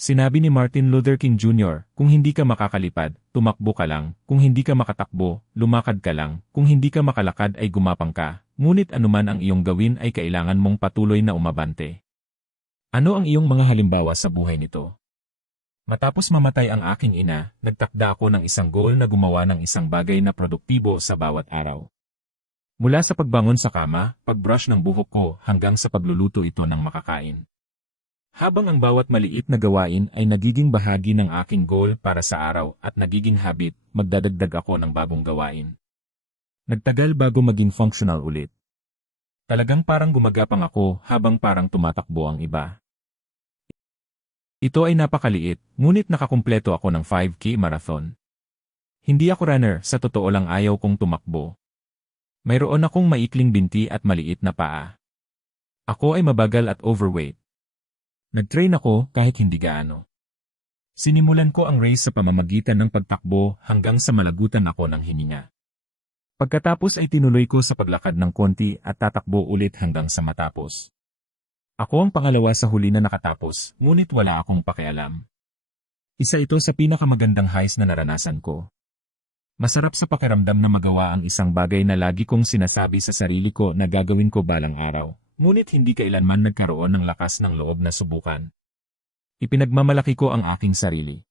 Sinabi ni Martin Luther King Jr., kung hindi ka makakalipad, tumakbo ka lang, kung hindi ka makatakbo, lumakad ka lang, kung hindi ka makalakad ay gumapang ka, ngunit anuman ang iyong gawin ay kailangan mong patuloy na umabante. Ano ang iyong mga halimbawa sa buhay nito? Matapos mamatay ang aking ina, nagtakda ako ng isang goal na gumawa ng isang bagay na produktibo sa bawat araw. Mula sa pagbangon sa kama, pagbrush ng buhok ko, hanggang sa pagluluto ito ng makakain. Habang ang bawat maliit na gawain ay nagiging bahagi ng aking goal para sa araw at nagiging habit, magdadagdag ako ng bagong gawain. Nagtagal bago maging functional ulit. Talagang parang gumagapang ako habang parang tumatakbo ang iba. Ito ay napakaliit, ngunit nakakumpleto ako ng 5K marathon. Hindi ako runner, sa totoo lang ayaw kong tumakbo. Mayroon akong maikling binti at maliit na paa. Ako ay mabagal at overweight. Nag-train ako kahit hindi gaano. Sinimulan ko ang race sa pamamagitan ng pagtakbo hanggang sa malagutan ako ng hininga. Pagkatapos ay tinuloy ko sa paglakad ng konti at tatakbo ulit hanggang sa matapos. Ako ang pangalawa sa huli na nakatapos, ngunit wala akong pakialam. Isa ito sa pinakamagandang highs na naranasan ko. Masarap sa pakiramdam na magawa ang isang bagay na lagi kong sinasabi sa sarili ko na gagawin ko balang araw. Ngunit hindi kailanman nagkaroon ng lakas ng loob na subukan. Ipinagmamalaki ko ang aking sarili.